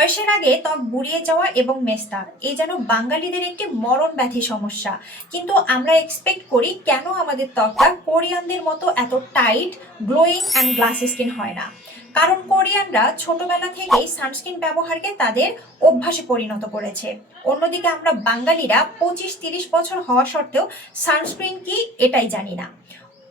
বয়সের আগে ত্বক বুড়িয়ে যাওয়া এবং মেস্তা এই যেন বাঙালিদের একটি মরণ ব্যাধি সমস্যা। কিন্তু আমরা এক্সপেক্ট করি কেন আমাদের ত্বকটা কোরিয়ানদের মতো এত tight, glowing and glassy skin হয় না। কারণ কোরিয়ানরা ছোটবেলা থেকেই সানস্ক্রিন ব্যবহারকে তাদের অভ্যাসে পরিণত করেছে। অন্যদিকে আমরা বাঙালিরা 25-30 বছর হওয়া সত্ত্বেও সানস্ক্রিন কি এটাই জানি না।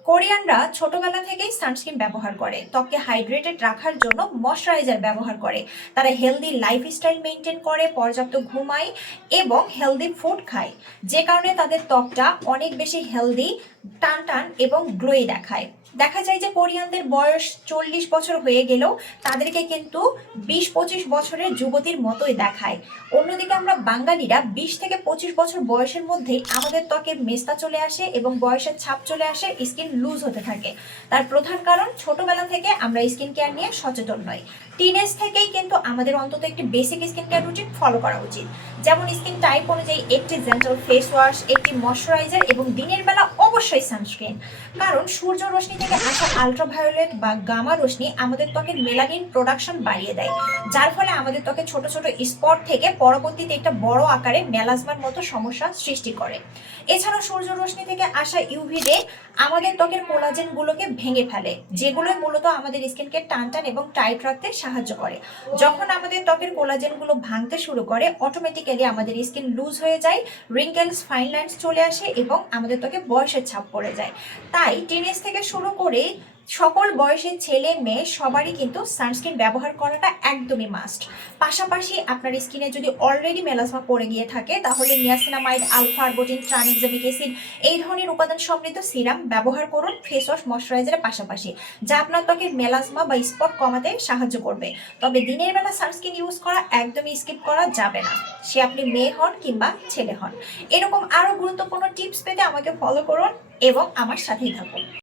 কোরিয়ানরা ছোটবেলা থেকেই সানস্ক্রিন ব্যবহার করে, ত্বককে হাইড্রেটেড রাখার জন্য ময়শ্চারাইজার ব্যবহার করে। তারা হেলদি লাইফস্টাইল মেনটেন করে, পর্যাপ্ত ঘুমায় এবং হেলদি ফুড খায়, যে কারণে তাদের ত্বকটা অনেক বেশি হেলদি, টান টান এবং গ্লোই দেখায়। দেখা যায় যে কোরিয়ানদের বয়স 40 বছর হয়ে গেলেও তাদেরকে কিন্তু 20-25 বছরের যুবতীর মতোই দেখায়। অন্যদিকে আমরা বাঙালিরা 20 থেকে 25 বছর বয়সের মধ্যেই আমাদের ত্বকে মেস্তা চলে আসে এবং বয়সের ছাপ চলে আসে, স্কিন লুজ হতে থাকে। তার প্রধান কারণ ছোটবেলা থেকে আমরা স্কিন কেয়ার নিয়ে সচেতন নই। টিনেজ থেকেই কিন্তু আমাদের অন্তত একটি basic skin care routine follow করা উচিত, যেমন স্কিন টাইপ অনুযায়ী একটি জেন্টাল ফেস ওয়াশ, একটি ময়শ্চারাইজার এবং দিনের বেলা অবশ্যই সানস্ক্রিন। কারণ সূর্য রশ্মি থেকে আসা আলট্রাভায়োলেট বা গামা রশ্মি আমাদের ত্বকের মেলানিন প্রোডাকশন বাড়িয়ে দেয়, যার ফলে আমাদের ত্বকে ছোট ছোট স্পট থেকে পরবর্তীতে একটা বড় আকারে মেলাজমার মতো সমস্যা সৃষ্টি করে। এছাড়াও সূর্য রশ্মি থেকে আসা ইউভি রে আমাদের ত্বকের কোলাজেন গুলোকে ভেঙে ফেলে, যেগুলো মূলত আমাদের স্কিনকে টান টান এবং টাইট রাখতে সাহায্য করে। যখন আমাদের ত্বকের কোলাজেন গুলো ভাঙতে শুরু করে, অটোমেটিক্যালি আমাদের স্কিন লুজ হয়ে যায়, রিঙ্কেলস, ফাইন লাইন্স চলে আসে এবং আমাদের ত্বকে বয়সের ছাপ পড়ে যায়। তাই টিনেজ থেকে শুরু করে সকল বয়সের ছেলে মেয়ে সবারই কিন্তু সানস্ক্রিন ব্যবহার করাটা একদমই মাস্ট। পাশাপাশি আপনার স্কিনে যদি অলরেডি মেলাজমা পড়ে গিয়ে থাকে, তাহলে নিয়াসিনামাইড, আলফা আরবুটিন, ট্রানএক্সামিক অ্যাসিড এই ধরনের উপাদান সমৃদ্ধ সিরাম ব্যবহার করুন ফেস ওয়াশ, ময়শ্চারাইজারের পাশাপাশি, যা আপনার ত্বকের মেলাজমা বা স্পট কমাতে সাহায্য করবে। তবে দিনের বেলা সানস্ক্রিন ইউজ করা একদমই স্কিপ করা যাবে না, সে আপনি মেয়ে হন কিংবা ছেলে হন। এরকম আরো গুরুত্বপূর্ণ টিপস পেতে আমাকে ফলো করুন এবং আমার সাথেই থাকুন।